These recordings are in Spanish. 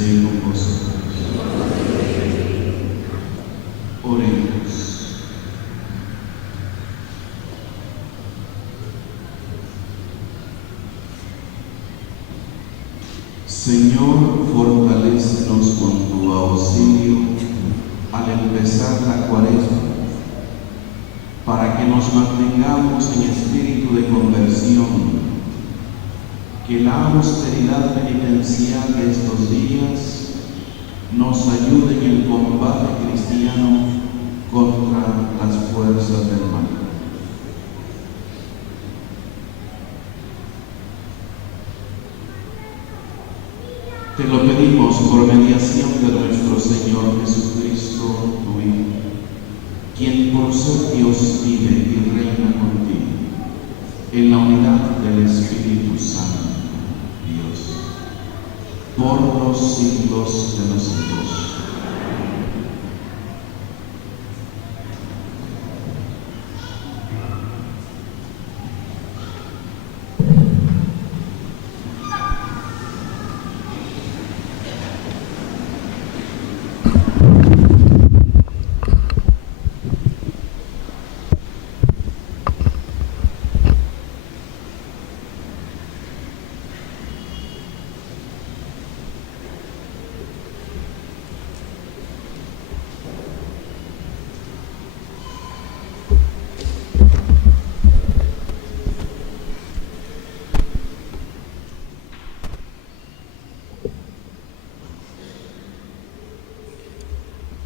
esté con vosotros. Oremos. Señor, fortalécenos con tu auxilio al empezar la Cuaresma, para que nos mantengamos en espíritu de conversión, que la austeridad penitencial de estos días nos ayude en el combate cristiano contra las fuerzas del mal. Te lo pedimos por mediación de nuestro Señor Jesucristo, tu Hijo, quien por ser Dios vive y reina contigo, en la unidad del Espíritu Santo, Dios, por los siglos de los siglos.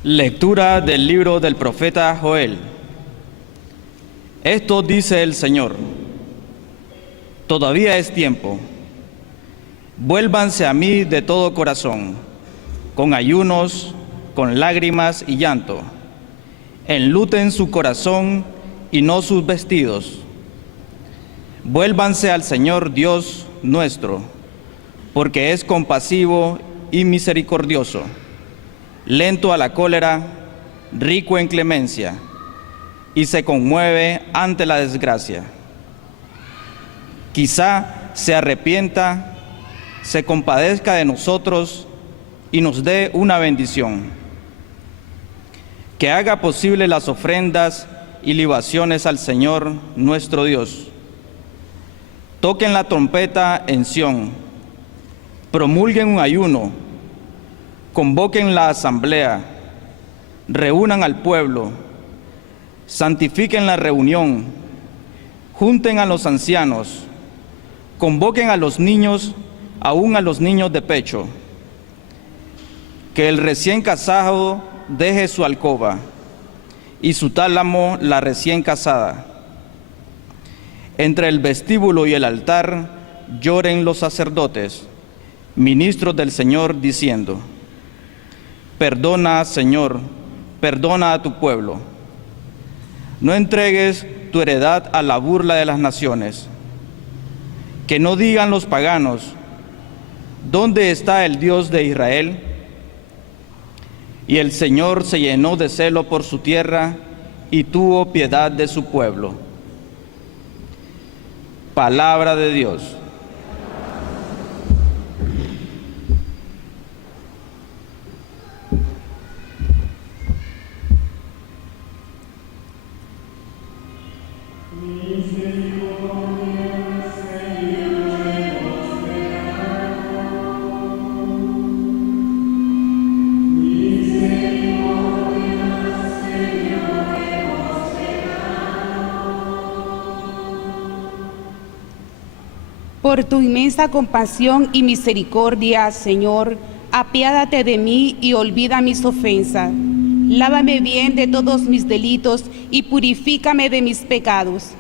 Lectura del libro del profeta Joel. Esto dice el Señor: todavía es tiempo. Vuélvanse a mí de todo corazón, con ayunos, con lágrimas y llanto. Enluten su corazón y no sus vestidos. Vuélvanse al Señor Dios nuestro, porque es compasivo y misericordioso, lento a la cólera, rico en clemencia, y se conmueve ante la desgracia. Quizá se arrepienta, se compadezca de nosotros y nos dé una bendición. Que haga posible las ofrendas y libaciones al Señor nuestro Dios. Toquen la trompeta en Sión, promulguen un ayuno, convoquen la asamblea, reúnan al pueblo, santifiquen la reunión, junten a los ancianos, convoquen a los niños, aún a los niños de pecho. Que el recién casado deje su alcoba y su tálamo la recién casada. Entre el vestíbulo y el altar lloren los sacerdotes, ministros del Señor, diciendo: perdona, Señor, perdona a tu pueblo. No entregues tu heredad a la burla de las naciones. Que no digan los paganos: ¿dónde está el Dios de Israel? Y el Señor se llenó de celo por su tierra y tuvo piedad de su pueblo. Palabra de Dios. Por tu inmensa compasión y misericordia, Señor, apiádate de mí y olvida mis ofensas. Lávame bien de todos mis delitos y purifícame de mis pecados.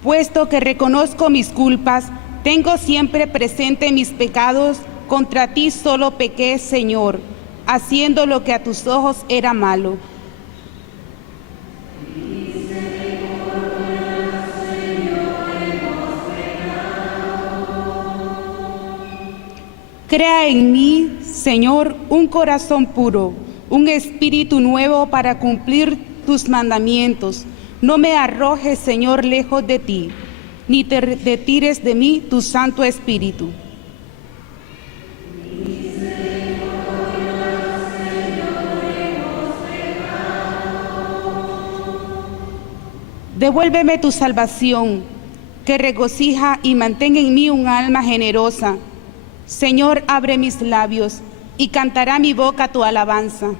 Puesto que reconozco mis culpas, tengo siempre presente mis pecados. Contra ti solo pequé, Señor, haciendo lo que a tus ojos era malo. Crea en mí, Señor, un corazón puro, un espíritu nuevo para cumplir tus mandamientos. No me arrojes, Señor, lejos de ti, ni te retires de mí tu Santo Espíritu. Devuélveme tu salvación, que regocija y mantenga en mí un alma generosa. Señor, abre mis labios, y cantará mi boca tu alabanza.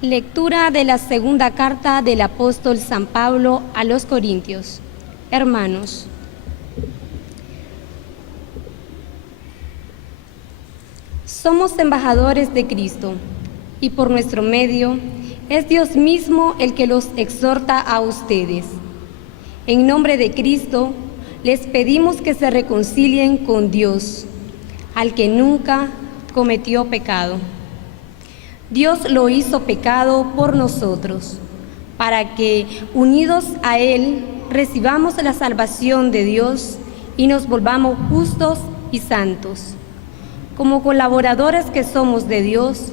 Lectura de la segunda carta del apóstol San Pablo a los Corintios. Hermanos, somos embajadores de Cristo, y por nuestro medio es Dios mismo el que los exhorta a ustedes. En nombre de Cristo, les pedimos que se reconcilien con Dios, al que nunca cometió pecado. Dios lo hizo pecado por nosotros, para que, unidos a Él, recibamos la salvación de Dios y nos volvamos justos y santos. Como colaboradores que somos de Dios,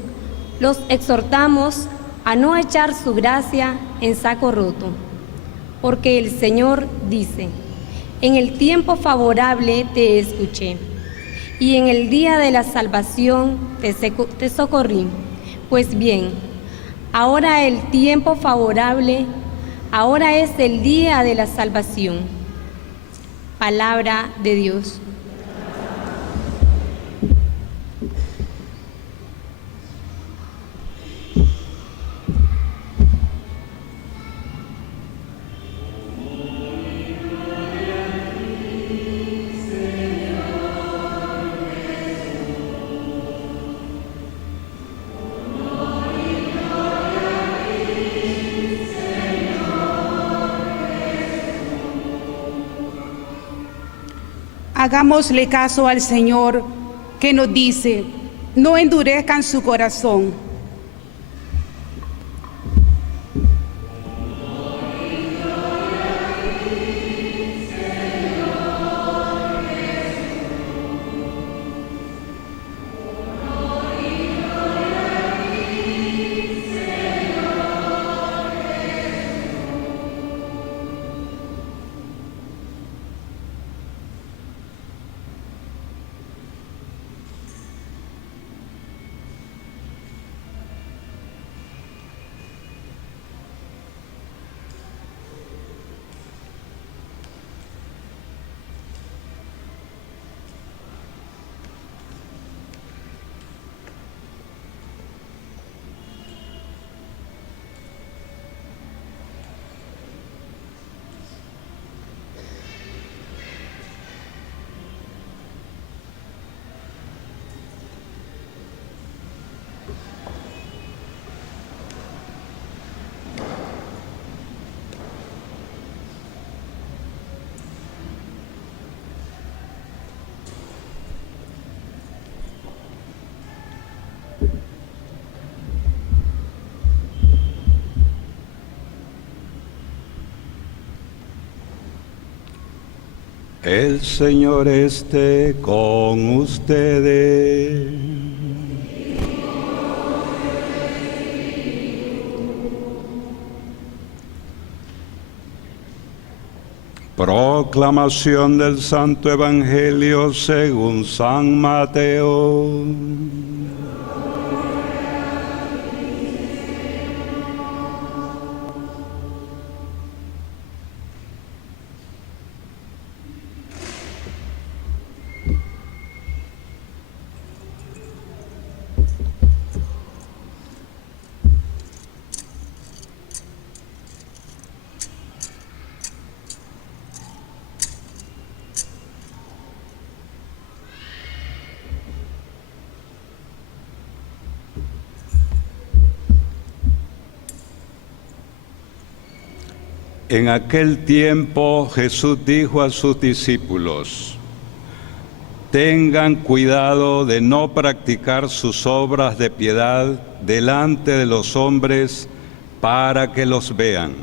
los exhortamos a no echar su gracia en saco roto, porque el Señor dice: en el tiempo favorable te escuché, y en el día de la salvación te socorrí. Pues bien, ahora el tiempo favorable, ahora es el día de la salvación. Palabra de Dios. Hagámosle caso al Señor, que nos dice: no endurezcan su corazón. El Señor esté con ustedes. Proclamación del Santo Evangelio según San Mateo. En aquel tiempo Jesús dijo a sus discípulos: tengan cuidado de no practicar sus obras de piedad delante de los hombres para que los vean.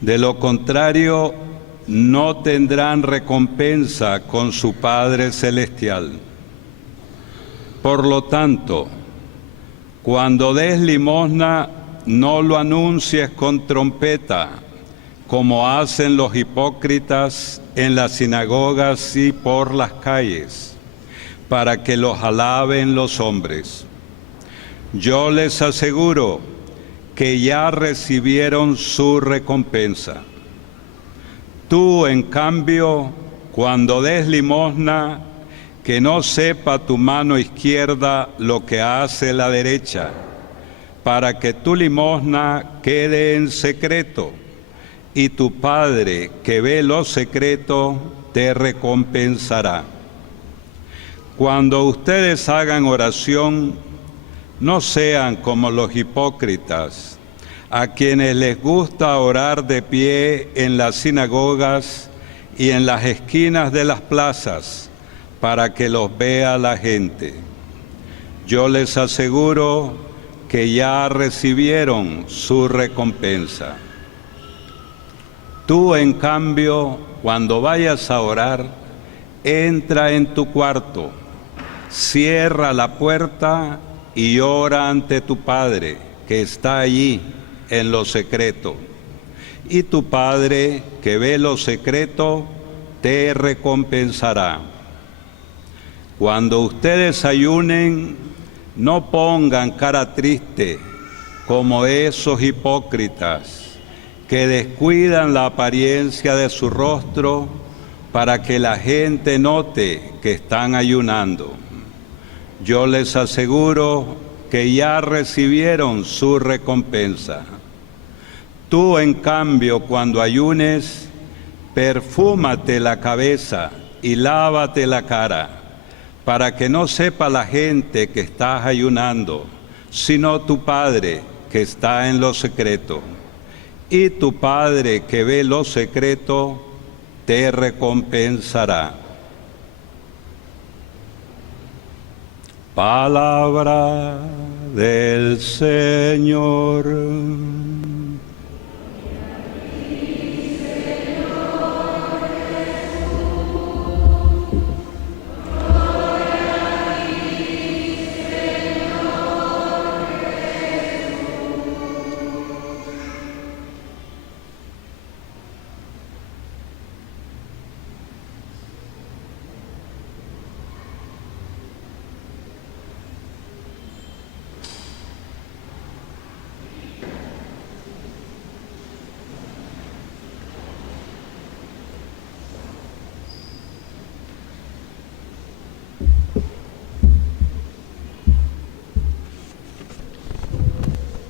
De lo contrario, no tendrán recompensa con su Padre Celestial. Por lo tanto, cuando des limosna, no lo anuncies con trompeta, como hacen los hipócritas en las sinagogas y por las calles, para que los alaben los hombres. Yo les aseguro que ya recibieron su recompensa. Tú, en cambio, cuando des limosna, que no sepa tu mano izquierda lo que hace la derecha, para que tu limosna quede en secreto, y tu Padre, que ve lo secreto, te recompensará. Cuando ustedes hagan oración, no sean como los hipócritas, a quienes les gusta orar de pie en las sinagogas y en las esquinas de las plazas, para que los vea la gente. Yo les aseguro que ya recibieron su recompensa. Tú, en cambio, cuando vayas a orar, entra en tu cuarto, cierra la puerta y ora ante tu Padre, que está allí en lo secreto. Y tu Padre, que ve lo secreto, te recompensará. Cuando ustedes ayunen, no pongan cara triste como esos hipócritas que descuidan la apariencia de su rostro para que la gente note que están ayunando. Yo les aseguro que ya recibieron su recompensa. Tú, en cambio, cuando ayunes, perfúmate la cabeza y lávate la cara, para que no sepa la gente que estás ayunando, sino tu Padre que está en lo secreto. Y tu Padre que ve lo secreto, te recompensará. Palabra del Señor.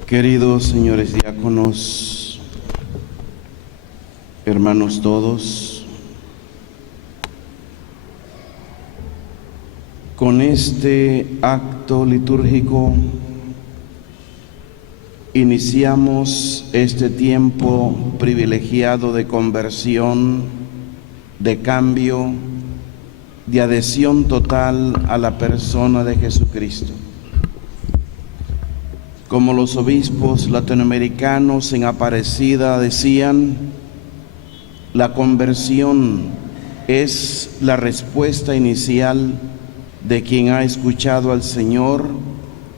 Queridos señores diáconos, hermanos todos, con este acto litúrgico iniciamos este tiempo privilegiado de conversión, de cambio, de adhesión total a la persona de Jesucristo. Como los obispos latinoamericanos en Aparecida decían, la conversión es la respuesta inicial de quien ha escuchado al Señor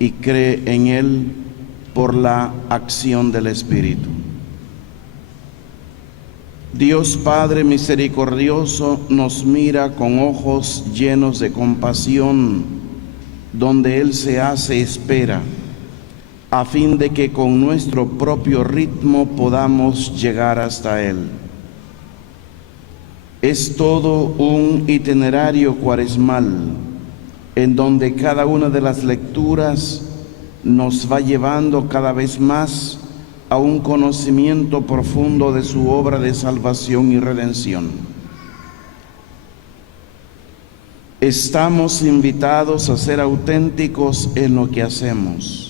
y cree en Él por la acción del Espíritu. Dios Padre misericordioso nos mira con ojos llenos de compasión, donde Él se hace espera, a fin de que con nuestro propio ritmo podamos llegar hasta Él. Es todo un itinerario cuaresmal, en donde cada una de las lecturas nos va llevando cada vez más a un conocimiento profundo de su obra de salvación y redención. Estamos invitados a ser auténticos en lo que hacemos,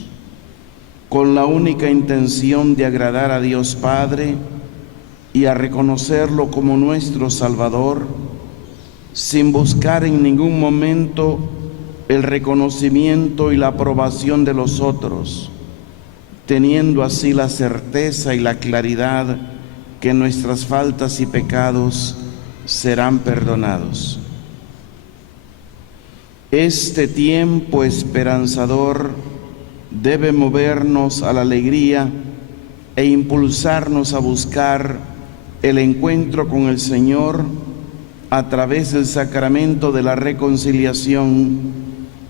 con la única intención de agradar a Dios Padre y a reconocerlo como nuestro Salvador, sin buscar en ningún momento el reconocimiento y la aprobación de los otros, teniendo así la certeza y la claridad que nuestras faltas y pecados serán perdonados. Este tiempo esperanzador debe movernos a la alegría e impulsarnos a buscar el encuentro con el Señor a través del sacramento de la reconciliación,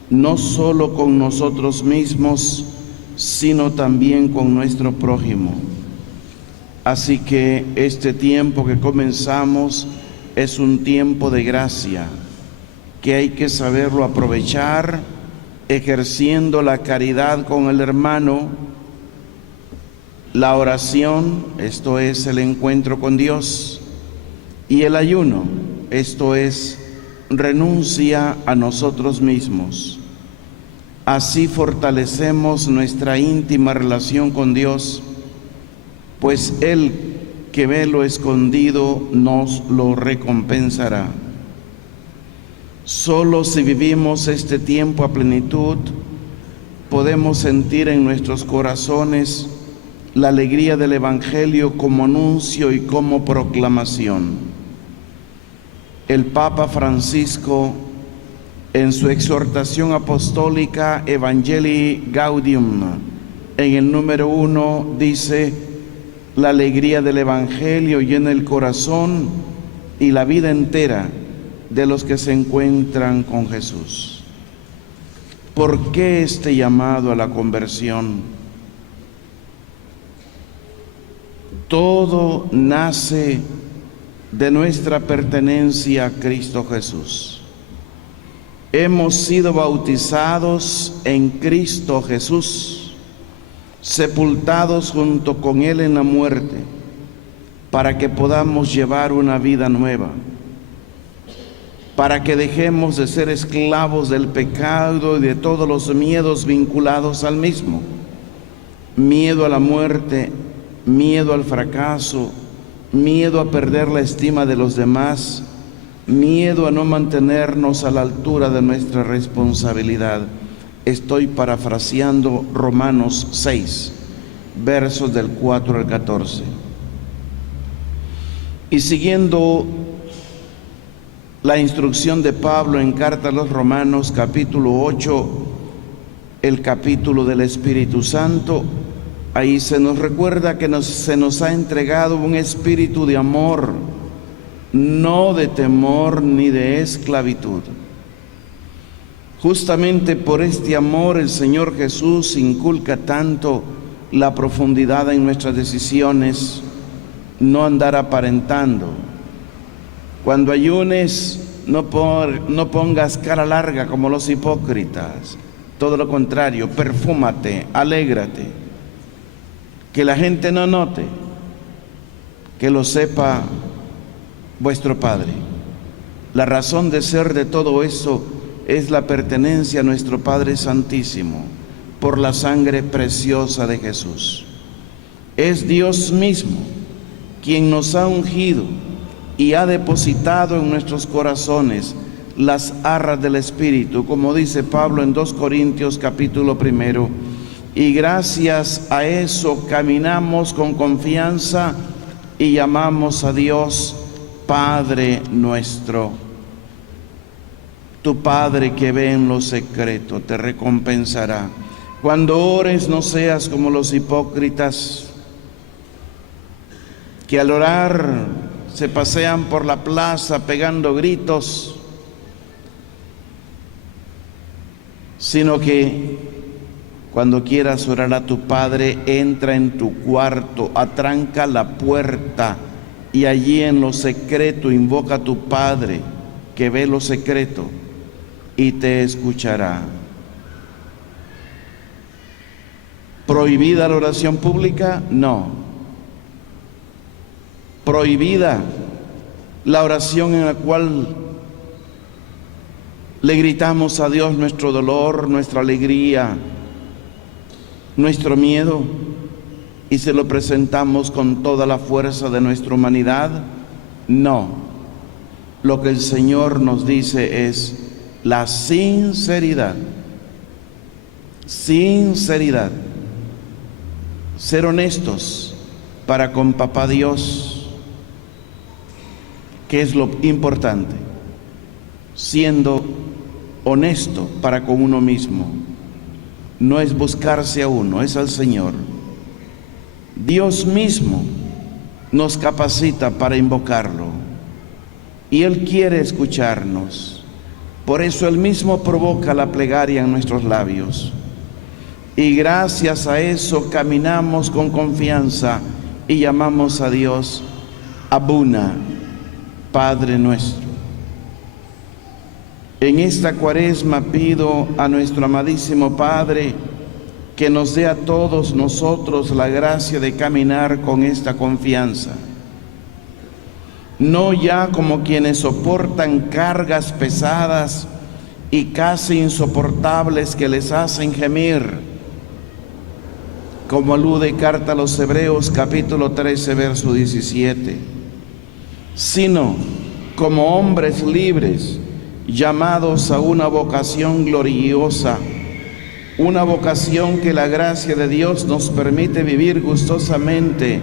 no solo con nosotros mismos, sino también con nuestro prójimo. Así que este tiempo que comenzamos es un tiempo de gracia, que hay que saberlo aprovechar, ejerciendo la caridad con el hermano, la oración, esto es el encuentro con Dios, y el ayuno, esto es renuncia a nosotros mismos. Así fortalecemos nuestra íntima relación con Dios, pues Él que ve lo escondido nos lo recompensará. Solo si vivimos este tiempo a plenitud, podemos sentir en nuestros corazones la alegría del Evangelio como anuncio y como proclamación. El Papa Francisco, en su exhortación apostólica Evangelii Gaudium, en el número 1, dice: la alegría del Evangelio llena el corazón y la vida entera de los que se encuentran con Jesús. ¿Por qué este llamado a la conversión? Todo nace de nuestra pertenencia a Cristo Jesús. Hemos sido bautizados en Cristo Jesús, sepultados junto con Él en la muerte, para que podamos llevar una vida nueva, para que dejemos de ser esclavos del pecado y de todos los miedos vinculados al mismo. Miedo a la muerte, miedo al fracaso, miedo a perder la estima de los demás, miedo a no mantenernos a la altura de nuestra responsabilidad. Estoy parafraseando Romanos 6, versos del 4 al 14. Y siguiendo la instrucción de Pablo en Carta a los Romanos, capítulo 8, el capítulo del Espíritu Santo, ahí se nos recuerda que se nos ha entregado un espíritu de amor, no de temor ni de esclavitud. Justamente por este amor el Señor Jesús inculca tanto la profundidad en nuestras decisiones, no andar aparentando. Cuando ayunes, no pongas cara larga como los hipócritas. Todo lo contrario, perfúmate, alégrate. Que la gente no note, que lo sepa vuestro Padre. La razón de ser de todo eso es la pertenencia a nuestro Padre Santísimo por la sangre preciosa de Jesús. Es Dios mismo quien nos ha ungido y ha depositado en nuestros corazones las arras del Espíritu, como dice Pablo en 2 Corintios capítulo 1, y gracias a eso caminamos con confianza y llamamos a Dios Padre nuestro. Tu Padre que ve en lo secreto te recompensará. Cuando ores, no seas como los hipócritas, que al orar se pasean por la plaza pegando gritos, sino que cuando quieras orar a tu Padre, entra en tu cuarto, atranca la puerta y allí en lo secreto invoca a tu Padre que ve lo secreto y te escuchará. ¿Prohibida la oración pública? No. Prohibida la oración en la cual le gritamos a Dios nuestro dolor, nuestra alegría, nuestro miedo, y se lo presentamos con toda la fuerza de nuestra humanidad. No. lo que el Señor nos dice es la sinceridad. Sinceridad. Ser honestos para con Papá Dios, que es lo importante. Siendo honesto para con uno mismo. No es buscarse a uno, es al Señor. Dios mismo nos capacita para invocarlo y Él quiere escucharnos. Por eso Él mismo provoca la plegaria en nuestros labios. Y gracias a eso caminamos con confianza y llamamos a Dios Abuna, Padre nuestro. En esta Cuaresma pido a nuestro amadísimo Padre que nos dé a todos nosotros la gracia de caminar con esta confianza. No ya como quienes soportan cargas pesadas y casi insoportables que les hacen gemir, como alude carta a los Hebreos capítulo 13 verso 17, sino como hombres libres, llamados a una vocación gloriosa, una vocación que la gracia de Dios nos permite vivir gustosamente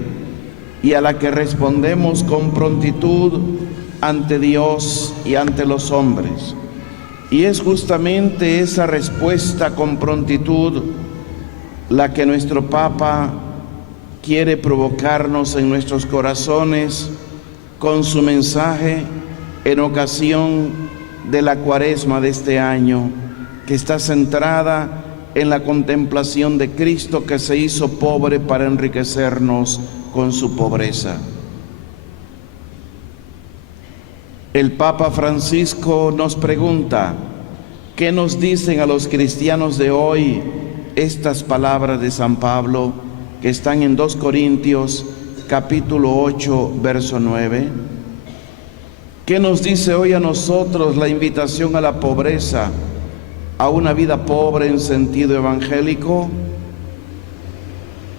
y a la que respondemos con prontitud ante Dios y ante los hombres. Y es justamente esa respuesta con prontitud la que nuestro Papa quiere provocarnos en nuestros corazones con su mensaje en ocasión de la Cuaresma de este año, que está centrada en la contemplación de Cristo que se hizo pobre para enriquecernos con su pobreza. El Papa Francisco nos pregunta, ¿qué nos dicen a los cristianos de hoy estas palabras de San Pablo que están en 2 Corintios capítulo 8 verso 9? ¿Qué nos dice hoy a nosotros la invitación a la pobreza, a una vida pobre en sentido evangélico?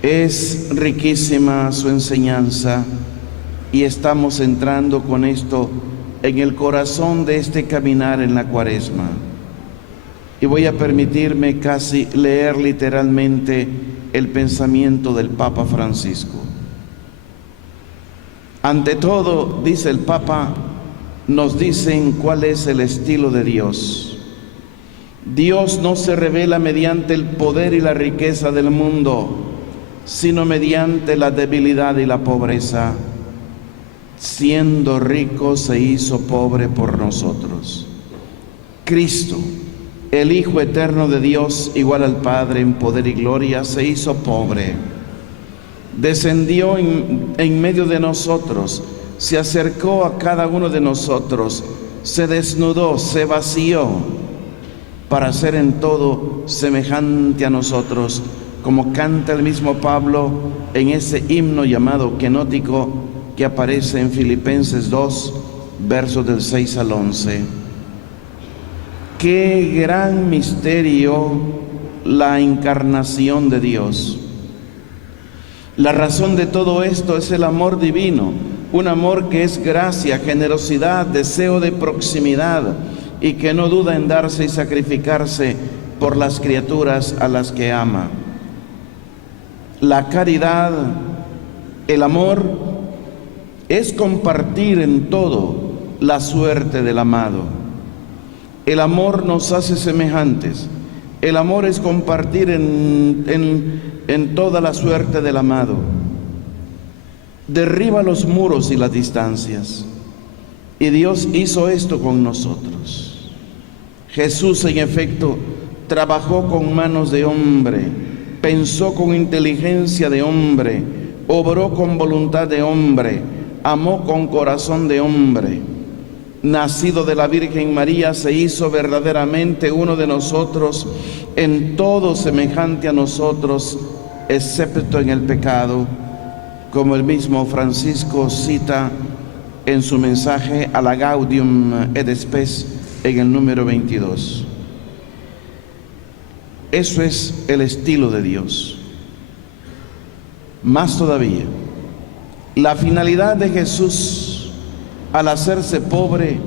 Es riquísima su enseñanza y estamos entrando con esto en el corazón de este caminar en la Cuaresma. Y voy a permitirme casi leer literalmente el pensamiento del Papa Francisco. Ante todo, dice el Papa, nos dicen cuál es el estilo de Dios. Dios no se revela mediante el poder y la riqueza del mundo, sino mediante la debilidad y la pobreza. Siendo rico se hizo pobre por nosotros. Cristo, el Hijo eterno de Dios, igual al Padre en poder y gloria, se hizo pobre. Descendió en medio de nosotros, se acercó a cada uno de nosotros, se desnudó, se vació, para ser en todo semejante a nosotros, como canta el mismo Pablo en ese himno llamado Quenótico que aparece en Filipenses 2, versos del 6 al 11. Qué gran misterio la encarnación de Dios. La razón de todo esto es el amor divino, un amor que es gracia, generosidad, deseo de proximidad y que no duda en darse y sacrificarse por las criaturas a las que ama. La caridad, el amor, es compartir en todo la suerte del amado. El amor nos hace semejantes. El amor es compartir en toda la suerte del amado. Derriba los muros y las distancias. Y Dios hizo esto con nosotros. Jesús, en efecto, trabajó con manos de hombre, pensó con inteligencia de hombre, obró con voluntad de hombre, amó con corazón de hombre. Nacido de la Virgen María, se hizo verdaderamente uno de nosotros, en todo semejante a nosotros, excepto en el pecado, como el mismo Francisco cita en su mensaje a la Gaudium et Spes en el número 22. Eso es el estilo de Dios. Más todavía, la finalidad de Jesús al hacerse pobre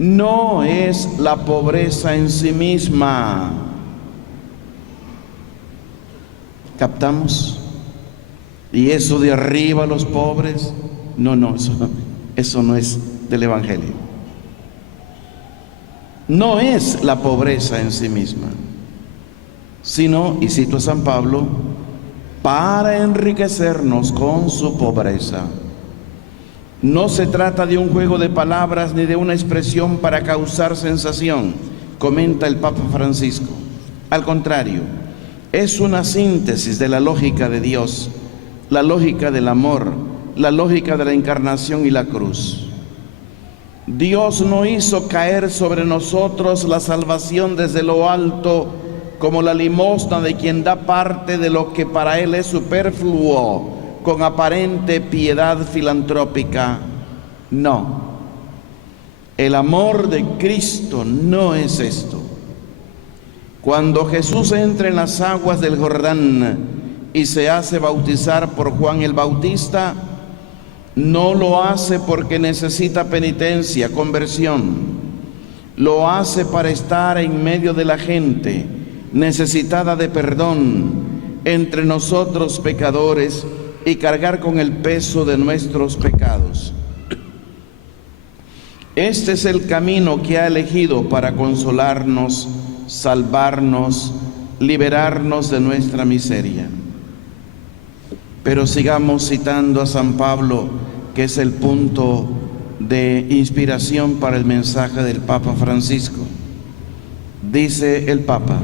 no es la pobreza en sí misma. ¿Captamos? Y eso de arriba los pobres, no, eso no es del Evangelio. No es la pobreza en sí misma, sino, y cito a San Pablo, para enriquecernos con su pobreza. No se trata de un juego de palabras ni de una expresión para causar sensación, comenta el Papa Francisco. Al contrario, es una síntesis de la lógica de Dios, la lógica del amor, la lógica de la encarnación y la cruz. Dios no hizo caer sobre nosotros la salvación desde lo alto como la limosna de quien da parte de lo que para él es superfluo, con aparente piedad filantrópica. No, el amor de Cristo no es esto. Cuando Jesús entra en las aguas del Jordán y se hace bautizar por Juan el Bautista, no lo hace porque necesita penitencia, conversión. Lo hace para estar en medio de la gente necesitada de perdón, entre nosotros pecadores, y cargar con el peso de nuestros pecados. Este es el camino que ha elegido para consolarnos, salvarnos, liberarnos de nuestra miseria. Pero sigamos citando a San Pablo, que es el punto de inspiración para el mensaje del Papa Francisco. Dice el Papa: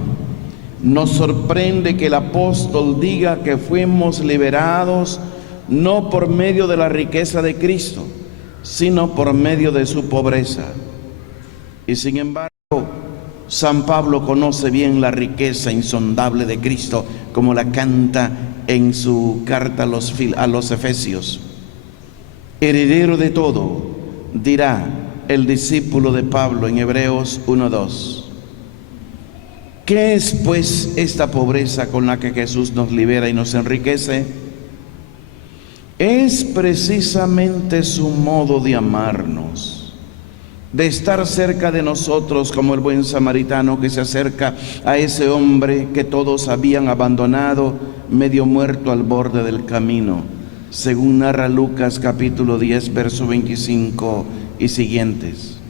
nos sorprende que el apóstol diga que fuimos liberados no por medio de la riqueza de Cristo, sino por medio de su pobreza. Y sin embargo, San Pablo conoce bien la riqueza insondable de Cristo, como la canta en su carta a los Efesios. Heredero de todo, dirá el discípulo de Pablo en Hebreos 1:2. ¿Qué es pues esta pobreza con la que Jesús nos libera y nos enriquece? Es precisamente su modo de amarnos, de estar cerca de nosotros, como el buen samaritano que se acerca a ese hombre que todos habían abandonado, medio muerto al borde del camino, según narra Lucas capítulo 10, verso 25 y siguientes.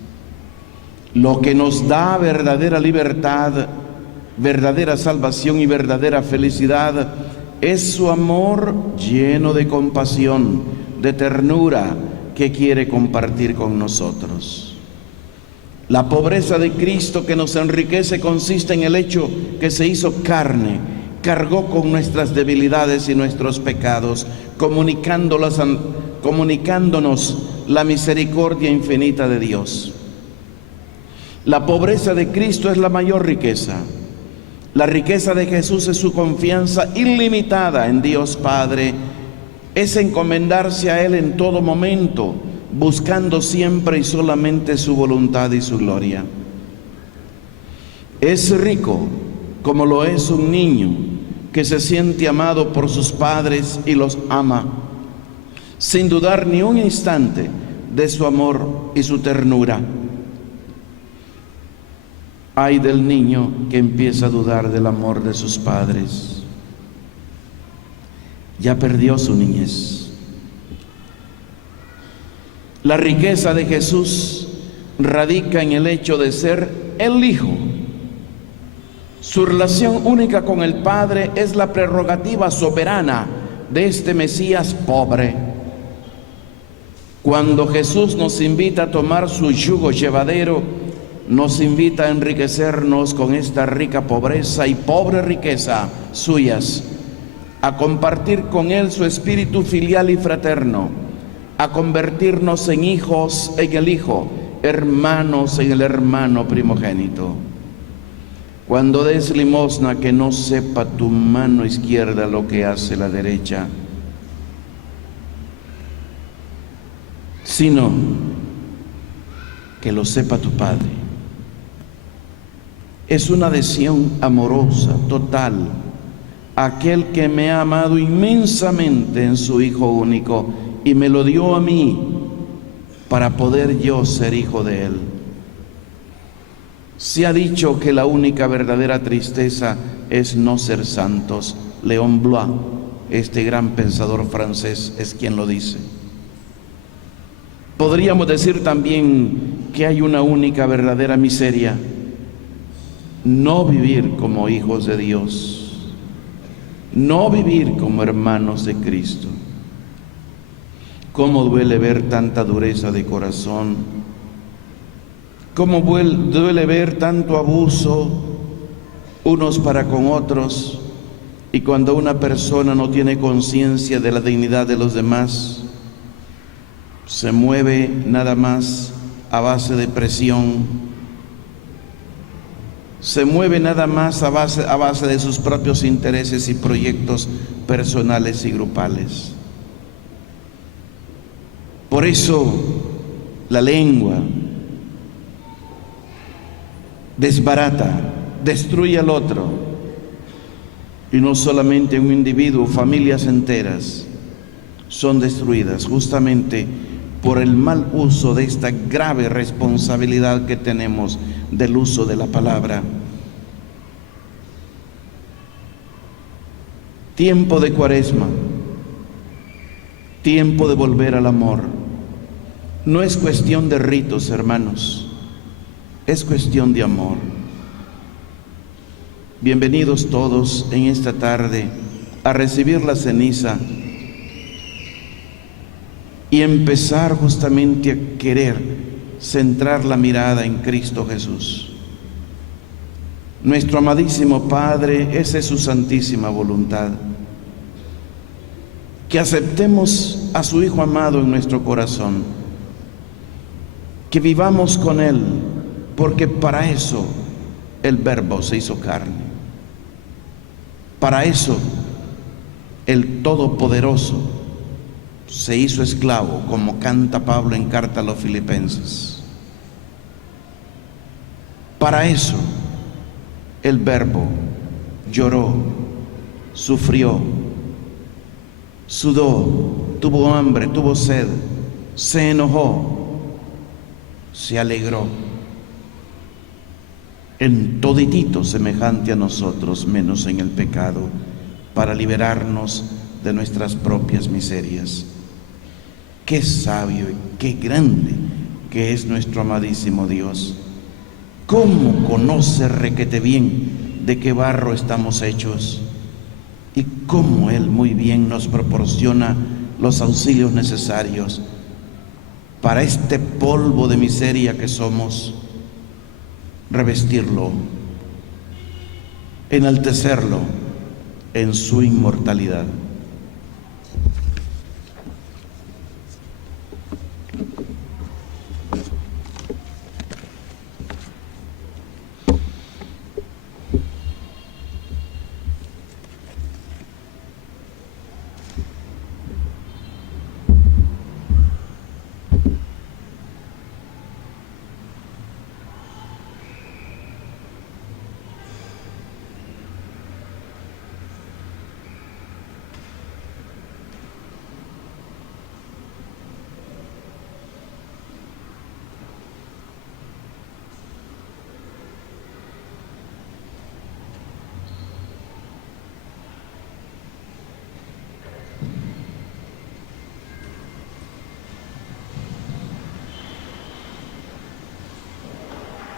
Lo que nos da verdadera libertad, verdadera salvación y verdadera felicidad es su amor lleno de compasión, de ternura, que quiere compartir con nosotros. La pobreza de Cristo que nos enriquece consiste en el hecho que se hizo carne, cargó con nuestras debilidades y nuestros pecados, comunicándonos la misericordia infinita de Dios. La pobreza de Cristo es la mayor riqueza. La riqueza de Jesús es su confianza ilimitada en Dios Padre, es encomendarse a Él en todo momento, buscando siempre y solamente su voluntad y su gloria. Es rico como lo es un niño que se siente amado por sus padres y los ama, sin dudar ni un instante de su amor y su ternura. Ay del niño que empieza a dudar del amor de sus padres. Ya perdió su niñez. La riqueza de Jesús radica en el hecho de ser el Hijo. Su relación única con el Padre es la prerrogativa soberana de este Mesías pobre. Cuando Jesús nos invita a tomar su yugo llevadero, nos invita a enriquecernos con esta rica pobreza y pobre riqueza suyas, a compartir con Él su espíritu filial y fraterno, a convertirnos en hijos en el Hijo, hermanos en el hermano primogénito. Cuando des limosna, que no sepa tu mano izquierda lo que hace la derecha, sino que lo sepa tu Padre. Es una adhesión amorosa, total, a aquel que me ha amado inmensamente en su Hijo único y me lo dio a mí para poder yo ser hijo de Él. Se ha dicho que la única verdadera tristeza es no ser santos. Léon Blois, este gran pensador francés, es quien lo dice. Podríamos decir también que hay una única verdadera miseria: no vivir como hijos de Dios, no vivir como hermanos de Cristo. Cómo duele ver tanta dureza de corazón, cómo duele ver tanto abuso unos para con otros, y cuando una persona no tiene conciencia de la dignidad de los demás, se mueve nada más a base de presión, se mueve nada más a base de sus propios intereses y proyectos personales y grupales. Por eso la lengua desbarata, destruye al otro, y no solamente un individuo, familias enteras son destruidas justamente por el mal uso de esta grave responsabilidad que tenemos del uso de la palabra. Tiempo de Cuaresma, tiempo de volver al amor. No es cuestión de ritos, hermanos, es cuestión de amor. Bienvenidos todos en esta tarde a recibir la ceniza y empezar justamente a querer centrar la mirada en Cristo Jesús. Nuestro amadísimo Padre, esa es su santísima voluntad. Que aceptemos a su Hijo amado en nuestro corazón, que vivamos con Él, porque para eso el Verbo se hizo carne. Para eso el Todopoderoso se hizo esclavo, como canta Pablo en carta a los Filipenses. Para eso el Verbo lloró, sufrió, sudó, tuvo hambre, tuvo sed, se enojó, se alegró, en toditito semejante a nosotros, menos en el pecado, para liberarnos de nuestras propias miserias. Qué sabio y qué grande que es nuestro amadísimo Dios. Cómo conoce requete bien de qué barro estamos hechos, y cómo Él muy bien nos proporciona los auxilios necesarios para este polvo de miseria que somos, revestirlo, enaltecerlo en su inmortalidad.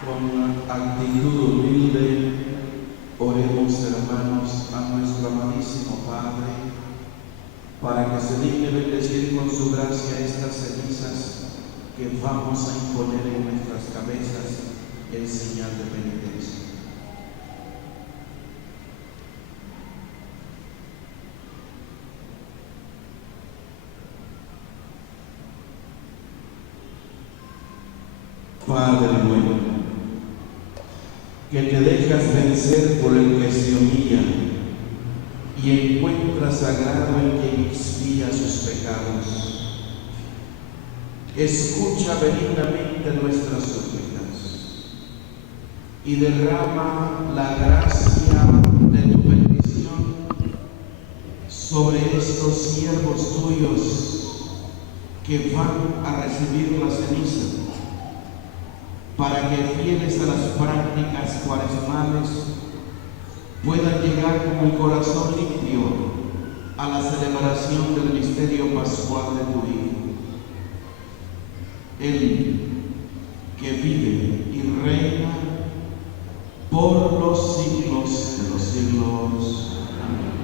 Con actitud humilde, oremos, hermanos, a nuestro amadísimo Padre, para que se digne bendecir con su gracia estas cenizas que vamos a imponer en nuestras cabezas en señal de penitencia. Padre bueno, que te dejas vencer por el que se humilla y encuentras agrado en quien expía sus pecados, escucha benignamente nuestras súplicas y derrama la gracia de tu bendición sobre estos siervos tuyos que van a recibir la ceniza, para que fieles a las prácticas cuaresmales puedan llegar con el corazón limpio a la celebración del misterio pascual de tu Hijo. Él que vive y reina por los siglos de los siglos. Amén.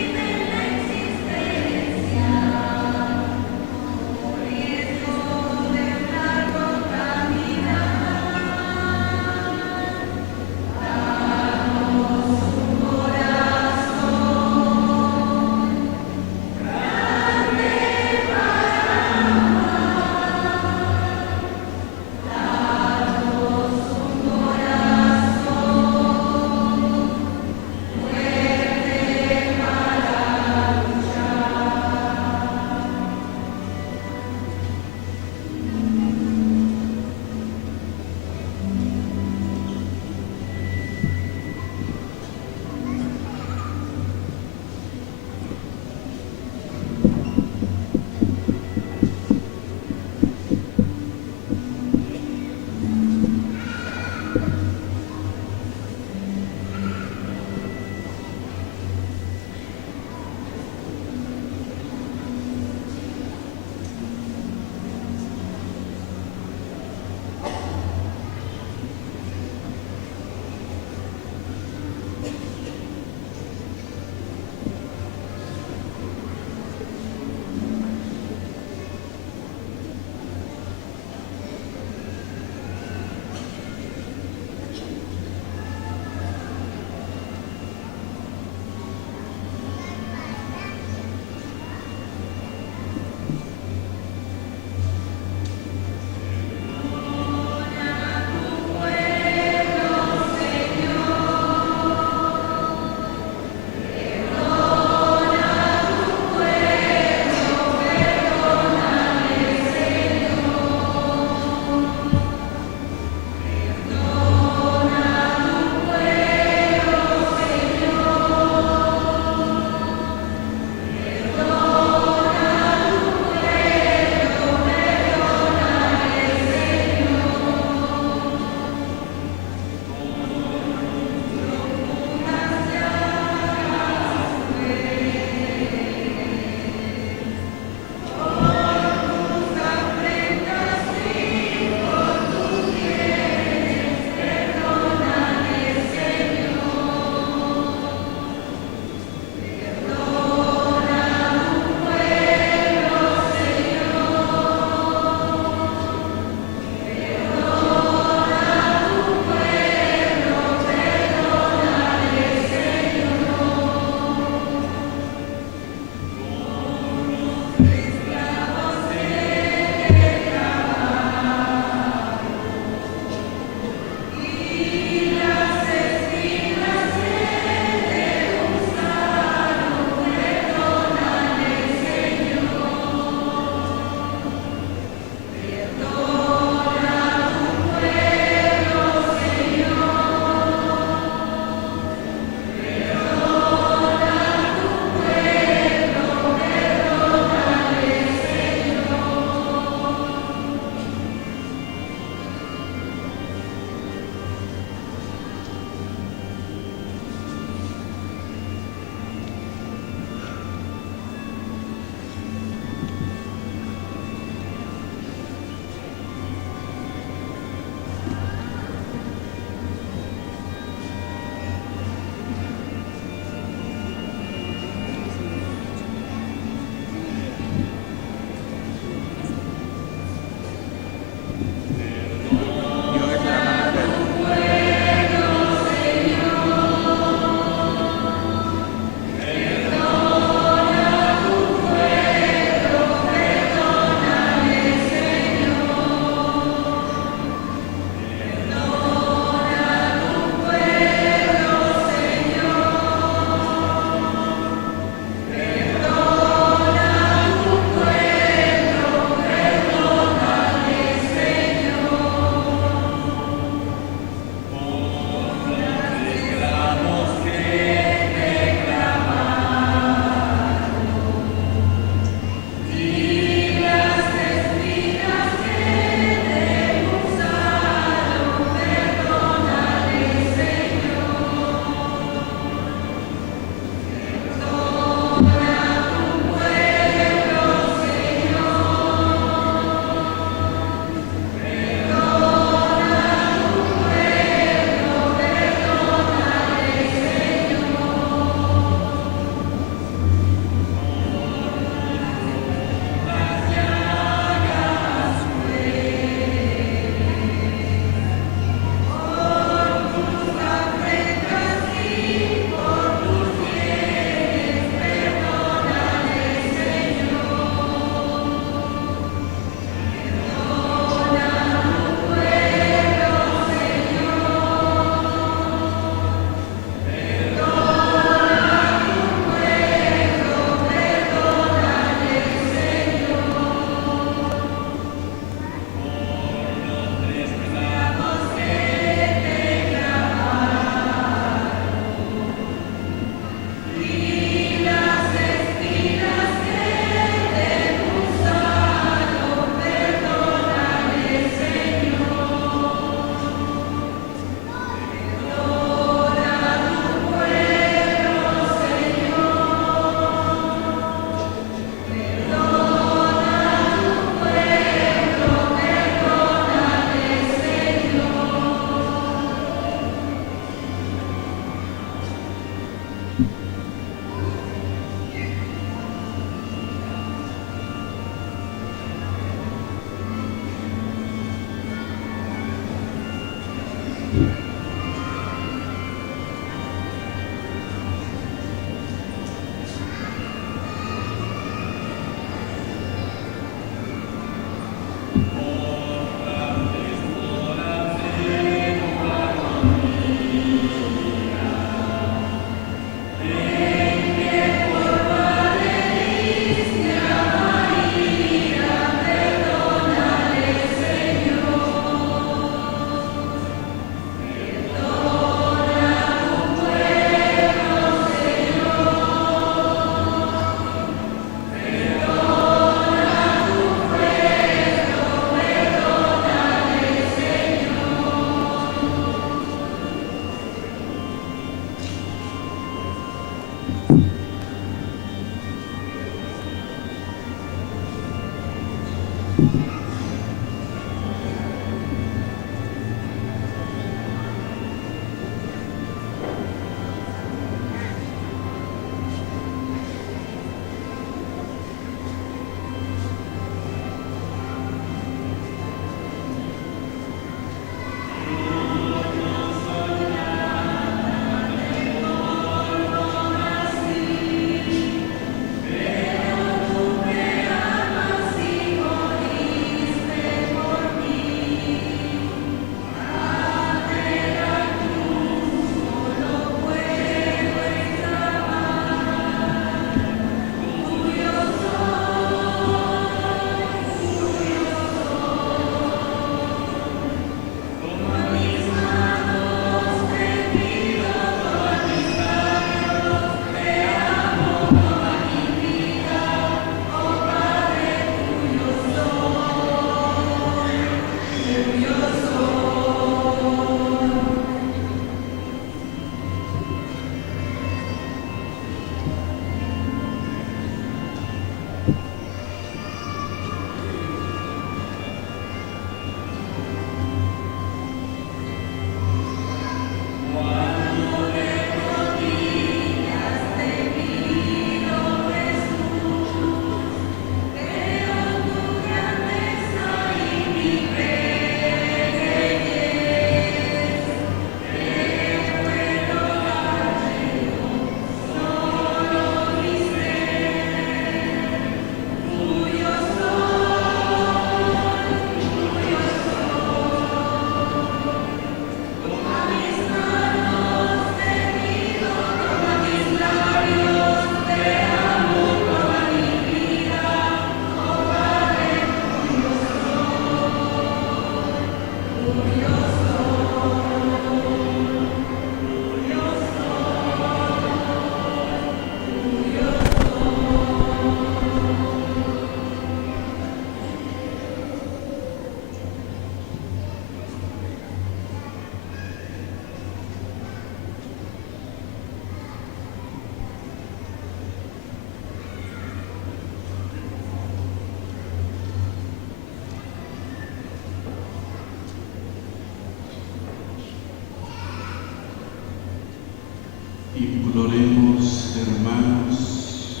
Imploremos, hermanos,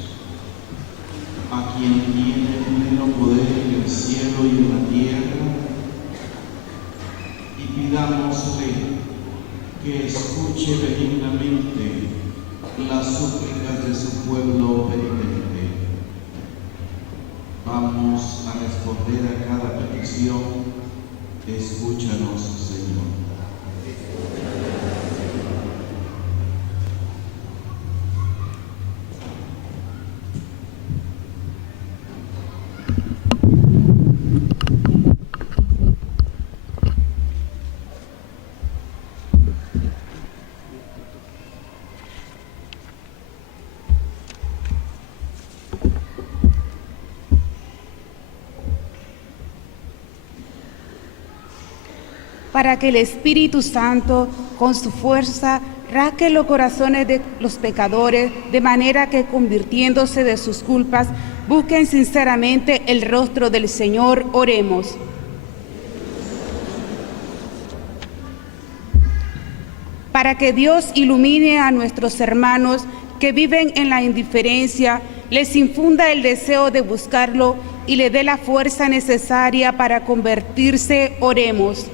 a quien tiene pleno poder en el cielo y en la tierra, y pidámosle que escuche benignamente las súplicas de su pueblo penitente. Vamos a responder a cada petición. Escúchanos, Señor. Para que el Espíritu Santo, con su fuerza, rasgue los corazones de los pecadores, de manera que, convirtiéndose de sus culpas, busquen sinceramente el rostro del Señor. Oremos. Para que Dios ilumine a nuestros hermanos que viven en la indiferencia, les infunda el deseo de buscarlo y le dé la fuerza necesaria para convertirse. Oremos.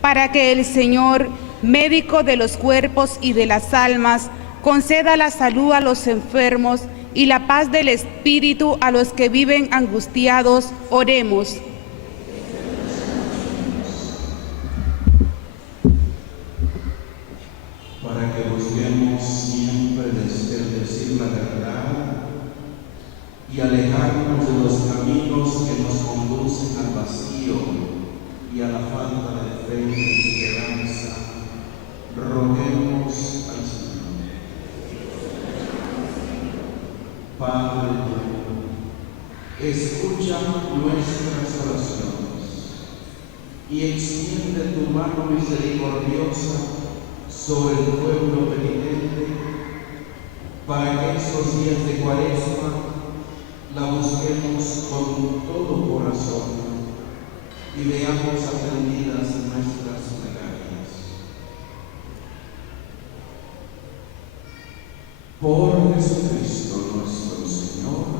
Para que el Señor, médico de los cuerpos y de las almas, conceda la salud a los enfermos y la paz del espíritu a los que viven angustiados. Oremos. Para que busquemos siempre decir la verdad y alejarnos de los caminos que nos conducen al vacío y a la falta de fe y esperanza, roguemos al Señor. Padre bueno, escucha nuestras oraciones y extiende tu mano misericordiosa sobre el pueblo penitente, para que estos días de Cuaresma la busquemos con todo corazón y veamos atendidas nuestras plegarias. Por Jesucristo nuestro Señor.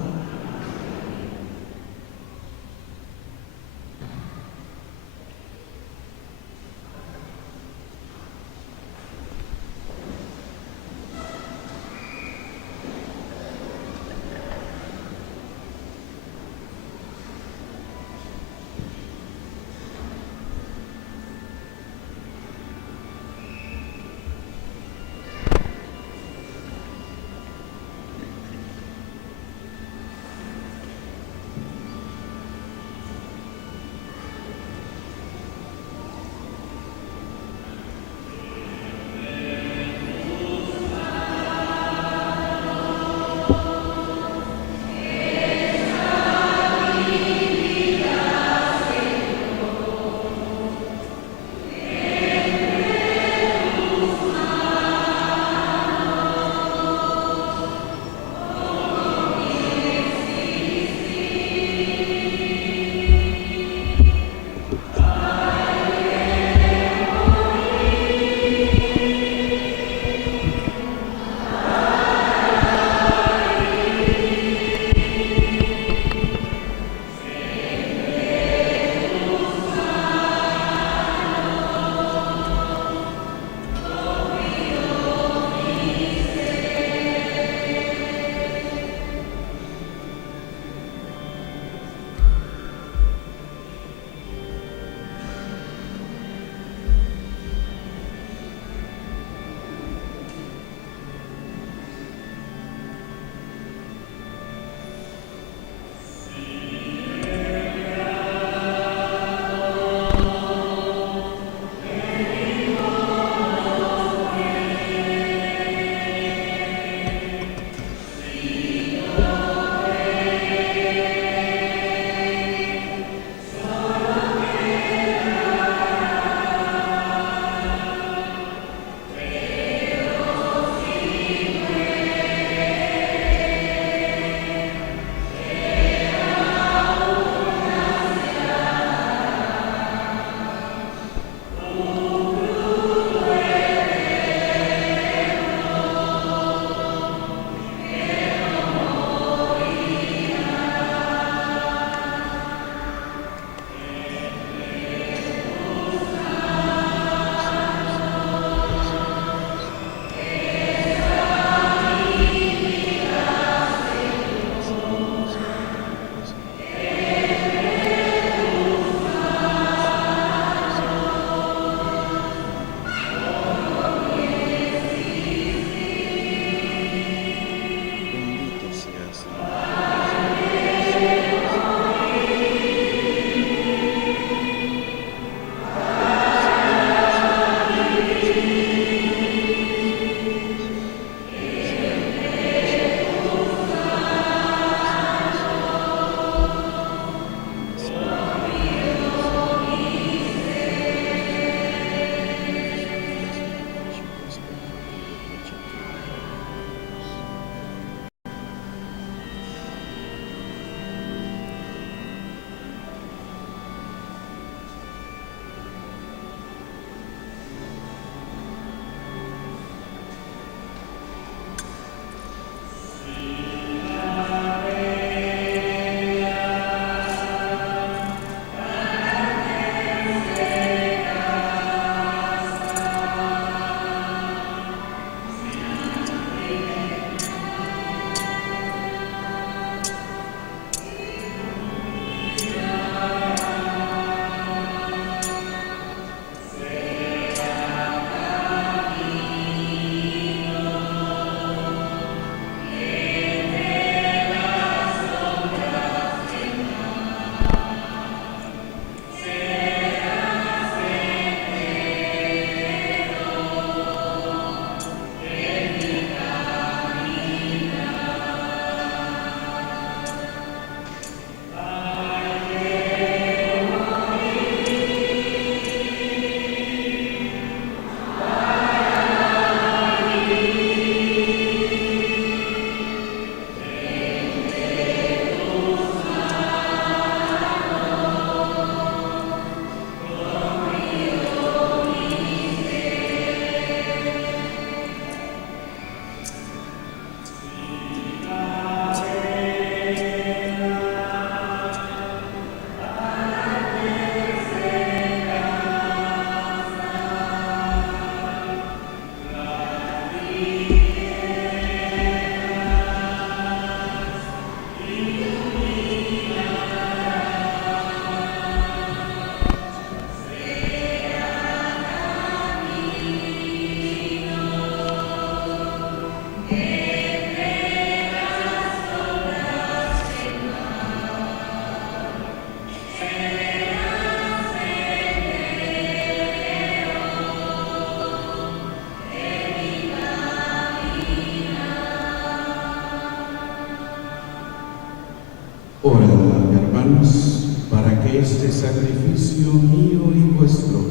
manos para que este sacrificio mío y vuestro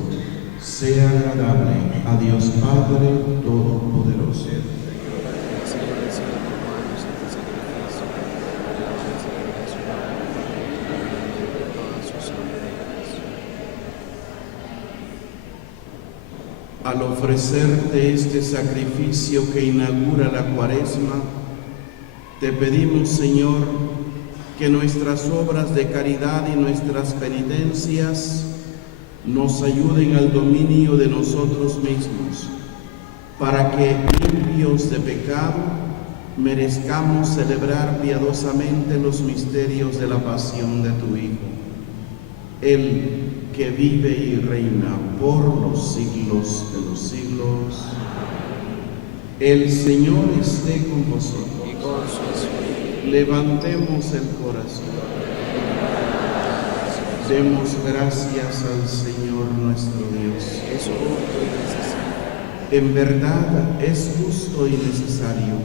sea agradable a Dios Padre Todopoderoso. Al ofrecerte este sacrificio que inaugura la Cuaresma, te pedimos, Señor, que nuestras obras de caridad y nuestras penitencias nos ayuden al dominio de nosotros mismos, para que, limpios de pecado, merezcamos celebrar piadosamente los misterios de la pasión de tu Hijo. Él que vive y reina por los siglos de los siglos. El Señor esté con vosotros. Levantemos el corazón. Demos gracias al Señor nuestro Dios. En verdad es justo y necesario,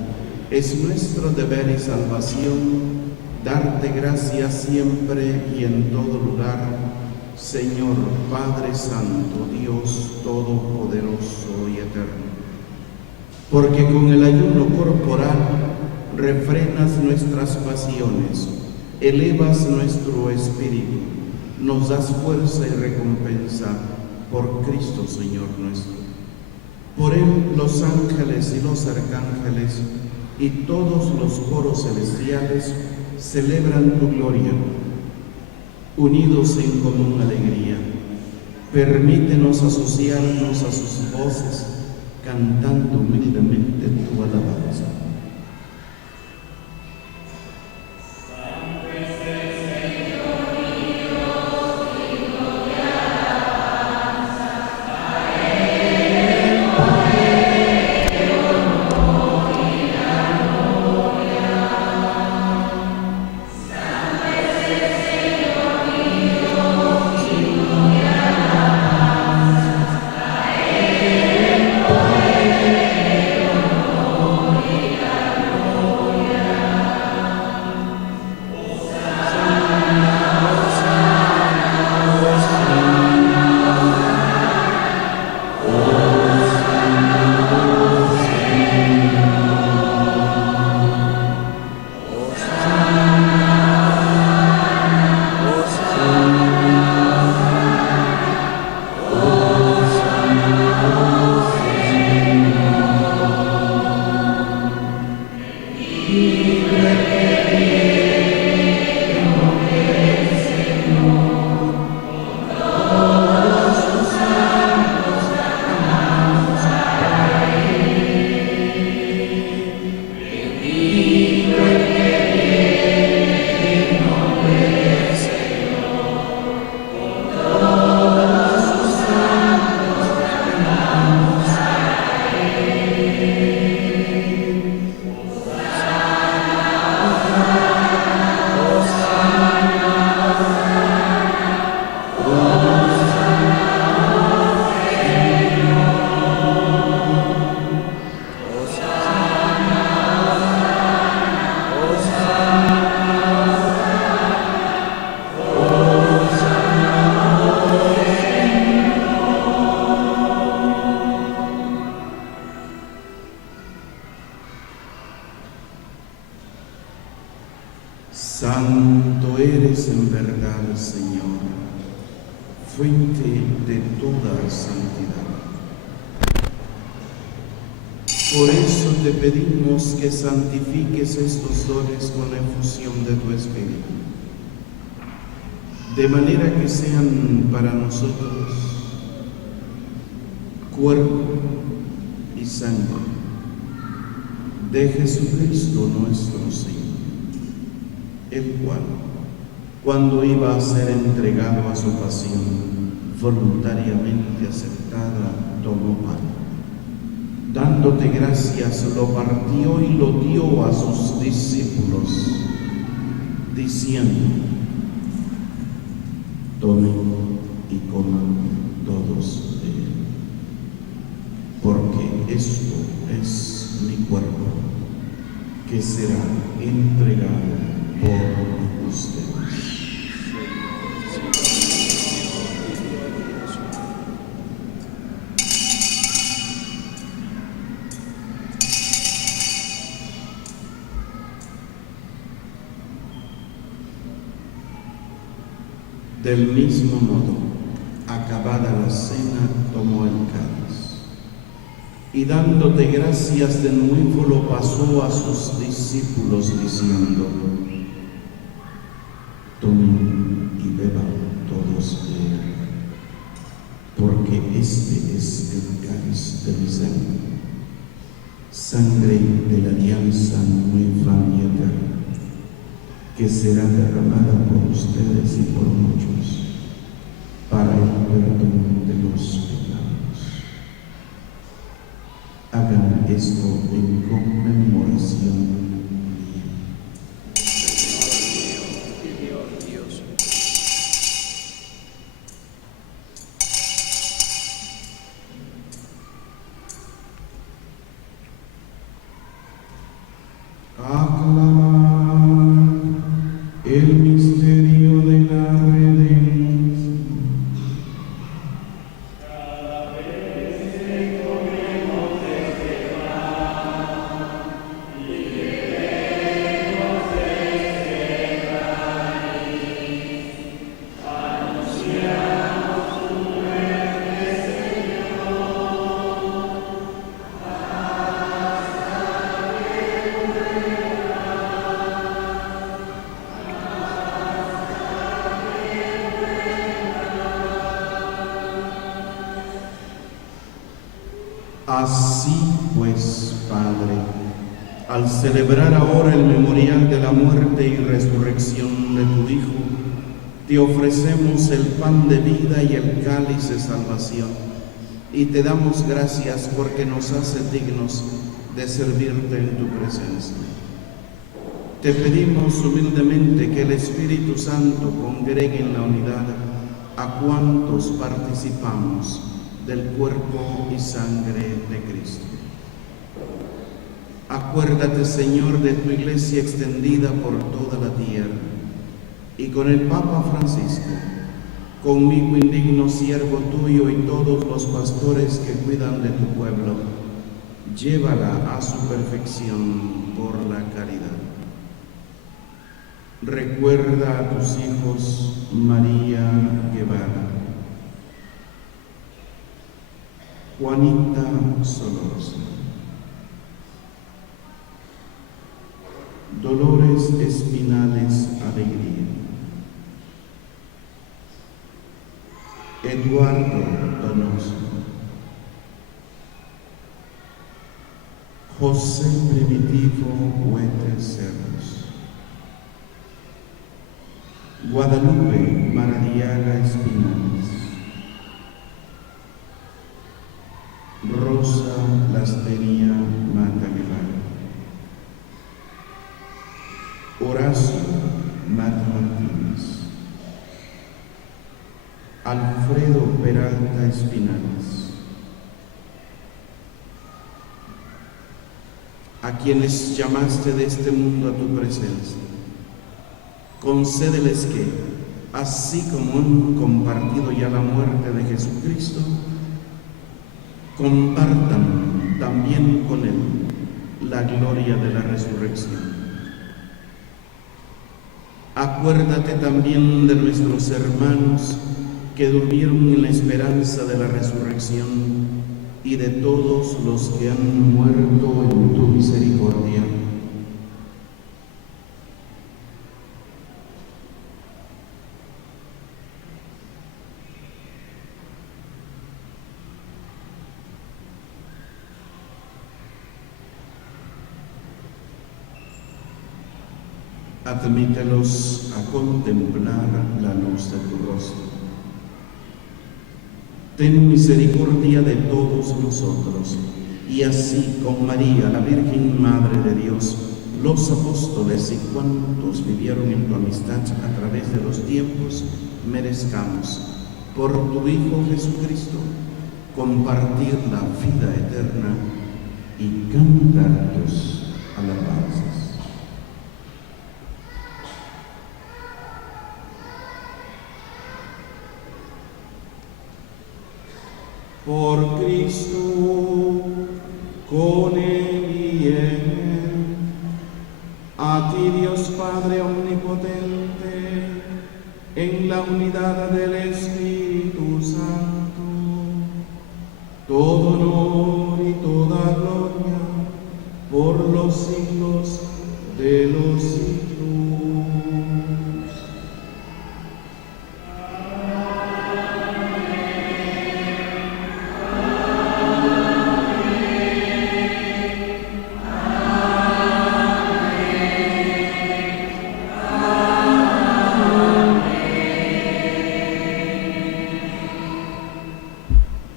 es nuestro deber y salvación darte gracias siempre y en todo lugar, Señor Padre Santo, Dios Todopoderoso y Eterno. Porque con el ayuno corporal refrenas nuestras pasiones, elevas nuestro espíritu, nos das fuerza y recompensa por Cristo Señor nuestro. Por Él los ángeles y los arcángeles y todos los coros celestiales celebran tu gloria. Unidos en común alegría, permítenos asociarnos a sus voces, cantando humildemente tu alabanza. Santo eres en verdad, Señor, fuente de toda santidad. Por eso te pedimos que santifiques estos dones con la efusión de tu Espíritu, de manera que sean para nosotros cuerpo y sangre de Jesucristo nuestro Señor, el cual, cuando iba a ser entregado a su pasión, voluntariamente aceptada, tomó pan. Dándote gracias, lo partió y lo dio a sus discípulos, diciendo: tomen y coman todos de él, porque esto es mi cuerpo, que será entregado por ustedes. Del mismo modo, acabada la cena, tomó el cáliz y dándote gracias de nuevo lo pasó a sus discípulos diciendo: tomen y beban todos de él, porque este es el cáliz de mi sangre de la alianza nueva y eterna, que será derramada por ustedes y por muchos para el perdón de los pecados. Hagan esto en conmemoración mía. El misterio de la redención. Cada vez que comemos este pan y bebemos este cáliz, anunciamos tu muerte, Señor, hasta que vuelvas. Así pues, Padre, al celebrar ahora el memorial de la muerte y resurrección de tu Hijo, te ofrecemos el pan de vida y el cáliz de salvación, y te damos gracias porque nos hace dignos de servirte en tu presencia. Te pedimos humildemente que el Espíritu Santo congregue en la unidad a cuantos participamos del cuerpo y sangre de Cristo. Acuérdate, Señor, de tu Iglesia extendida por toda la tierra, y con el Papa Francisco, conmigo indigno siervo tuyo y todos los pastores que cuidan de tu pueblo, llévala a su perfección por la caridad. Recuerda a tus hijos María Guevara, Juanita Solorza, Dolores Espinales Alegría, Eduardo Donoso, José Primitivo Huete Cerros, Guadalupe Maradiaga Espinales, Rosa Lastería Mata Guevara, Horacio Mata Martínez, Alfredo Peralta Espinales, a quienes llamaste de este mundo a tu presencia, concédeles que, así como han compartido ya la muerte de Jesucristo, compartan también con Él la gloria de la resurrección. Acuérdate también de nuestros hermanos que durmieron en la esperanza de la resurrección y de todos los que han muerto en tu misericordia. Admítelos a contemplar la luz de tu rostro. Ten misericordia de todos nosotros, y así con María, la Virgen Madre de Dios, los apóstoles y cuantos vivieron en tu amistad a través de los tiempos, merezcamos, por tu Hijo Jesucristo, compartir la vida eterna y cantar tus alabanzas. los siglos de los siglos.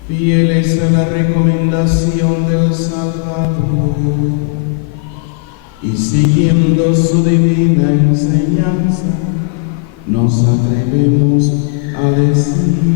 Fieles a la recomendación del Salvador y siguiendo su divina enseñanza, nos atrevemos a decir: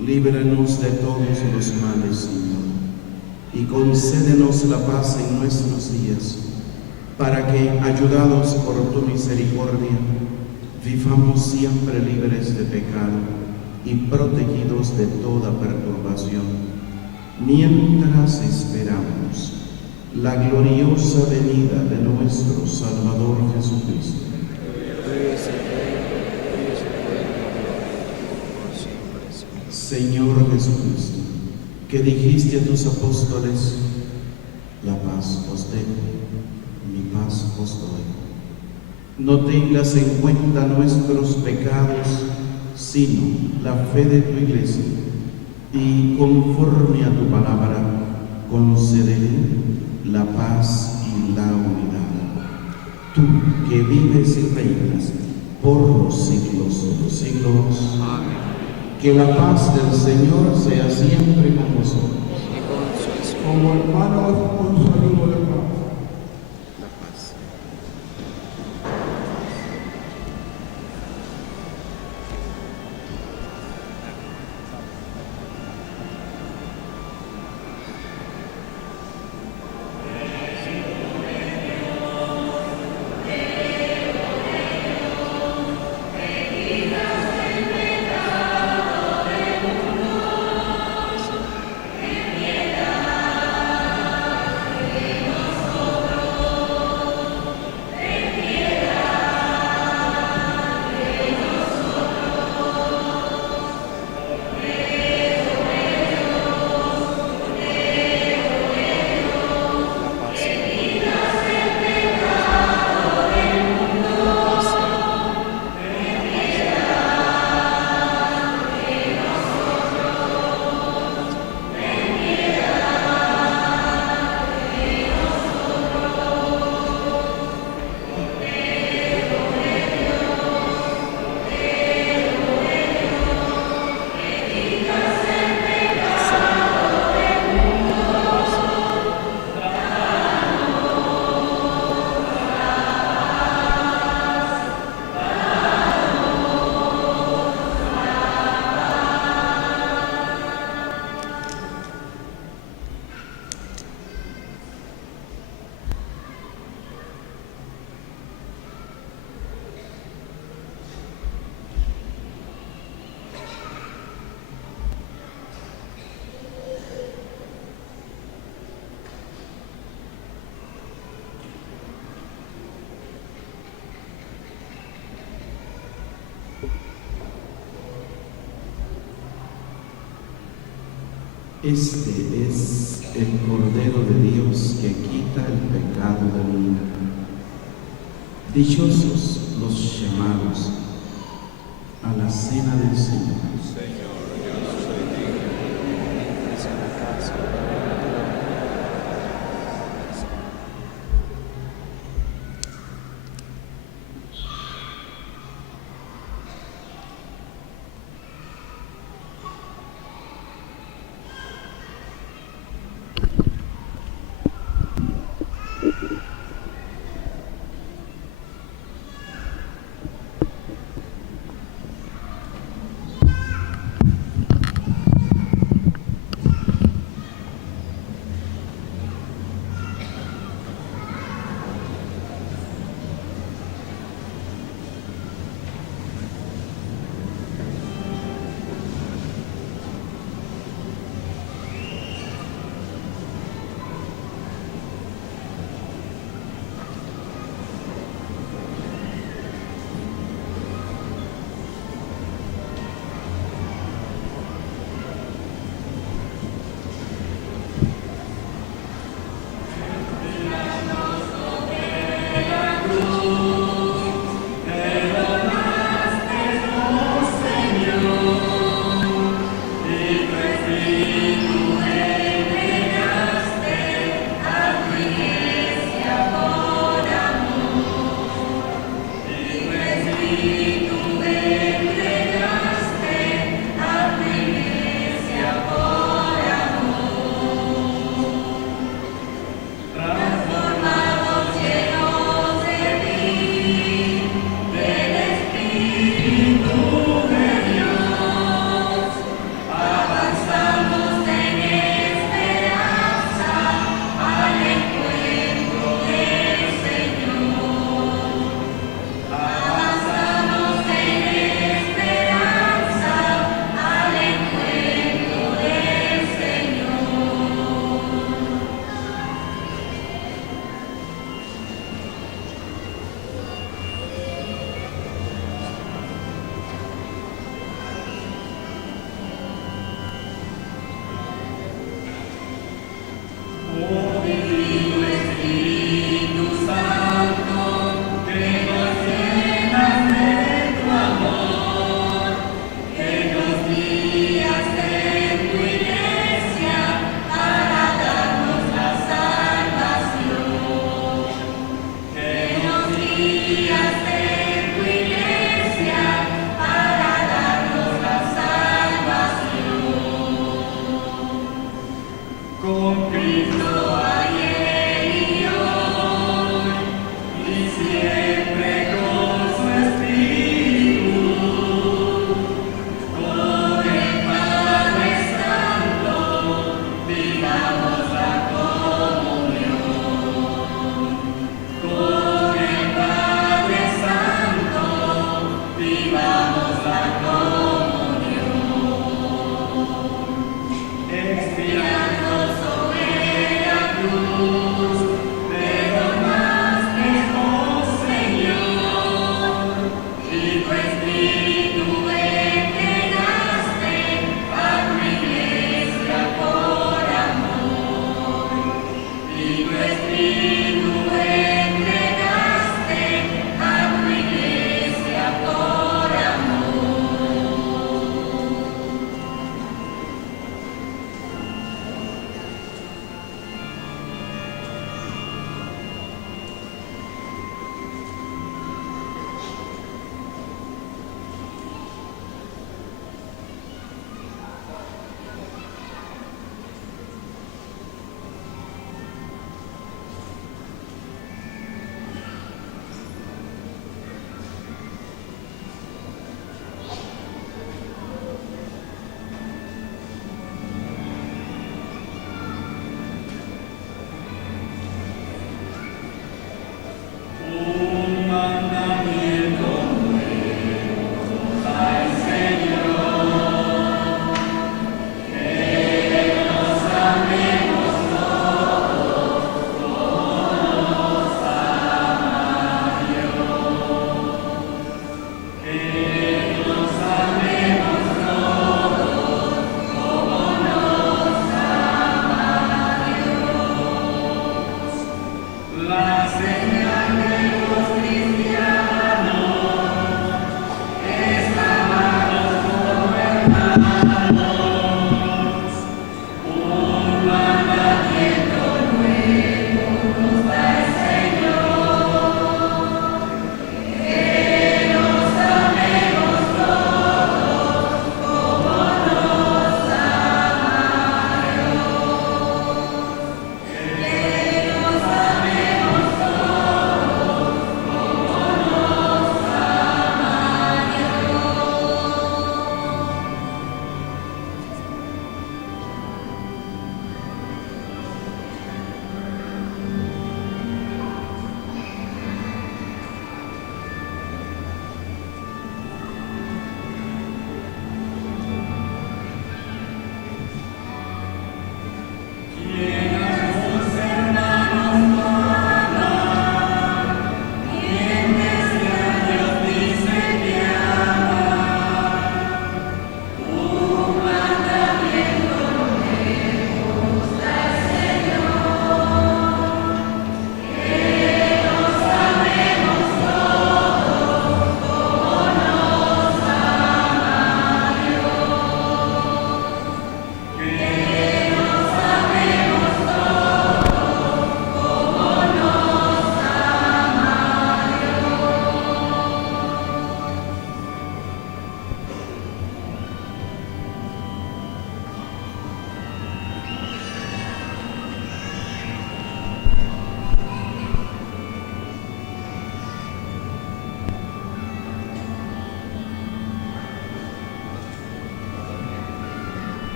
líbranos de todos los males, Señor, y concédenos la paz en nuestros días, para que, ayudados por tu misericordia, vivamos siempre libres de pecado y protegidos de toda perturbación, mientras esperamos la gloriosa venida de nuestro Salvador Jesucristo. Señor Jesucristo, que dijiste a tus apóstoles: la paz os dejo, mi paz os doy. No tengas en cuenta nuestros pecados, sino la fe de tu Iglesia, y conforme a tu palabra, concédele la paz y la unidad. Tú que vives y reinas por los siglos de los siglos. Amén. Que la paz del Señor sea siempre con vosotros. Como hermanos, un saludo de paz. La paz. Este es el Cordero de Dios que quita el pecado del mundo. Dichosos los llamados a la cena del Señor.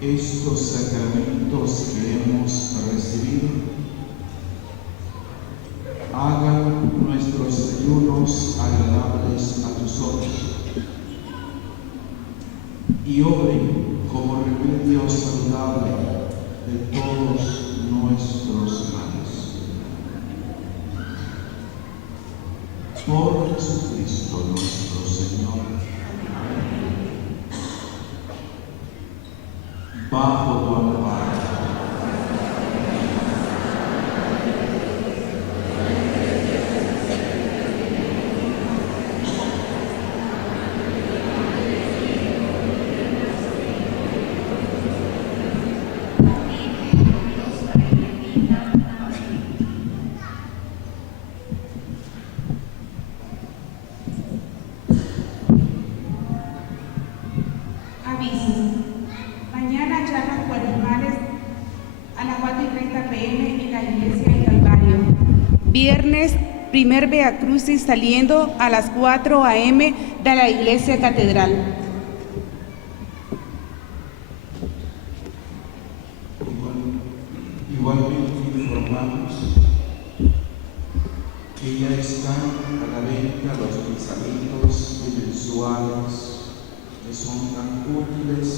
estos sacramentos que hemos recibido hagan nuestros ayunos agradables a tus ojos y obren como remedio saludable de todos nuestros males. Por Jesucristo nuestro Señor. Bajo tu amparo. Aviso. Mañana charlas cuaresmales a las 4:30 p.m. en la iglesia del Calvario. Viernes, primer Via Crucis saliendo a las 4 a.m. de la iglesia catedral. Igualmente informamos que ya están a la venta los pensamientos mensuales que son tan útiles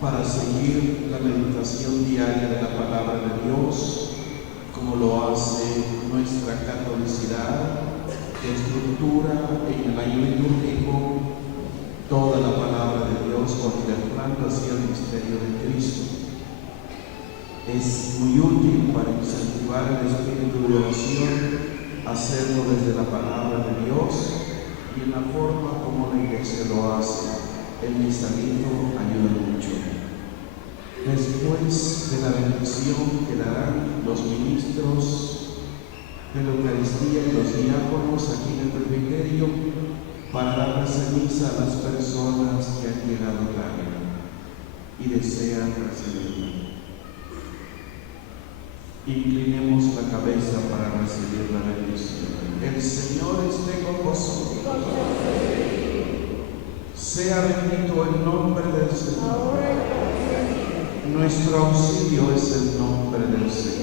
para seguir la meditación diaria de la palabra de Dios, como lo hace nuestra catolicidad, que estructura en el año litúrgico toda la palabra de Dios, contemplando así el misterio de Cristo. Es muy útil para incentivar el espíritu de oración, hacerlo desde la palabra de Dios y en la forma como la iglesia lo hace. El misalismo ayuda mucho. Después de la bendición que darán los ministros de la Eucaristía y los diáconos aquí en el presbiterio para dar la ceniza a las personas que han llegado tarde y desean recibirla. Inclinemos la cabeza para recibir la bendición. El Señor esté con vosotros. Sea bendito el nombre del Señor. Nuestro auxilio es el nombre del Señor.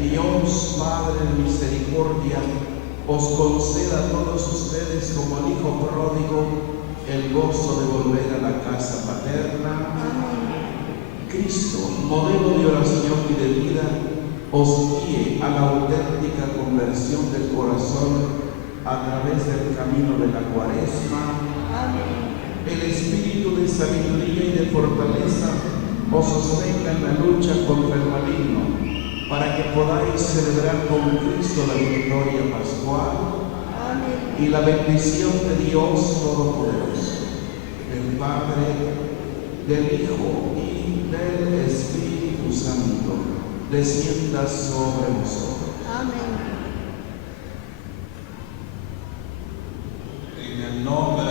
Dios, Padre de misericordia, os conceda a todos ustedes como al Hijo pródigo el gozo de volver a la casa paterna. Cristo, modelo de oración y de vida, os guíe a la auténtica conversión del corazón a través del camino de la Cuaresma. El espíritu de sabiduría y de fortaleza os sostenga en la lucha contra el maligno, para que podáis celebrar con Cristo la victoria pascual y la bendición de Dios Todopoderoso, del Padre, del Hijo y del Espíritu Santo, descienda sobre vosotros. En el nombre